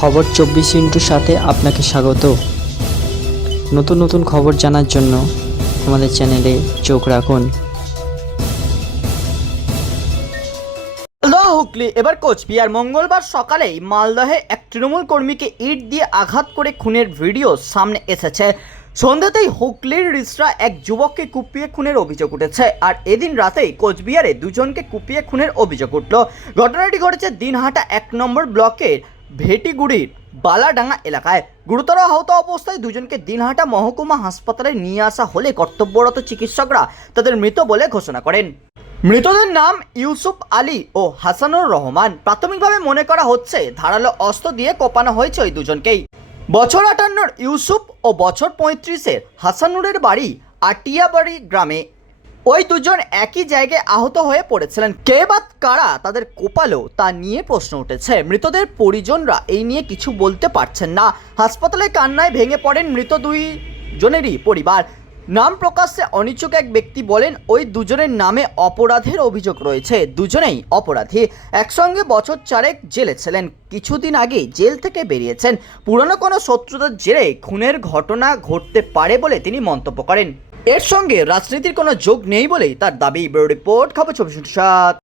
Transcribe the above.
খবর চব্বিশ ইন্টুর সাথে আপনাকে স্বাগত। নতুন নতুন খবর জানার জন্য আমাদের চ্যানেলে চোখ রাখুন। হুগলি এবার কোচবিহার মঙ্গলবার সকালেই মালদহে এক তৃণমূল কর্মীকে ইট দিয়ে আঘাত করে খুনের ভিডিও সামনে এসেছে। সন্ধ্যাতেই হুগলির রিসরা এক যুবককে কুপিয়ে খুনের অভিযোগ উঠেছে আর এদিন রাতেই কোচবিহারে দুজনকে কুপিয়ে খুনের অভিযোগ উঠল। ঘটনাটি ঘটেছে দিনহাটা এক নম্বর ব্লকের ভেটিগুড়ির বালাডাঙ্গা এলাকায় গুরুতর আহত অবস্থায় দুজনকে দিনহাটা মহকুমা হাসপাতালে নিয়ে আসা হলে কর্তব্যরত চিকিৎসকরা তাদের মৃত বলে ঘোষণা করেন। মৃতদের নাম ইউসুফ আলী ও হাসানুর রহমান। প্রাথমিকভাবে মনে করা হচ্ছে ধারালো অস্ত্র দিয়ে কোপানো হয়েছে ওই দুজনকেই। বছর আটান্নর ইউসুফ ও বছর পঁয়ত্রিশের হাসানুরের বাড়ি আটিয়াবাড়ি গ্রামে ওই দুজন একই জায়গায় আহত হয়ে পড়েছিলেন। কে বা কারা তাদের কোপালো তা নিয়ে প্রশ্ন উঠেছে। মৃতদের পরিজনরা এই নিয়ে কিছু বলতে পারছেন না। হাসপাতালে কান্নায় ভেঙে পড়েন মৃত দুই জনেরই পরিবার। নাম প্রকাশ্যে অনিচ্ছুক এক ব্যক্তি বলেন, ওই দুজনের নামে অপরাধের অভিযোগ রয়েছে। দুজনেই অপরাধী। একসঙ্গে বছর চারেক জেলে ছিলেন। কিছুদিন আগে জেল থেকে বেরিয়েছেন। পুরনো কোনো শত্রুতার জেরে খুনের ঘটনা ঘটতে পারে বলে তিনি মন্তব্য করেন। এর সঙ্গে রাজনীতির কোনো যোগ নেই বলেই তার দাবি। ব্যুরো রিপোর্ট খবর চব্বিশ সাত।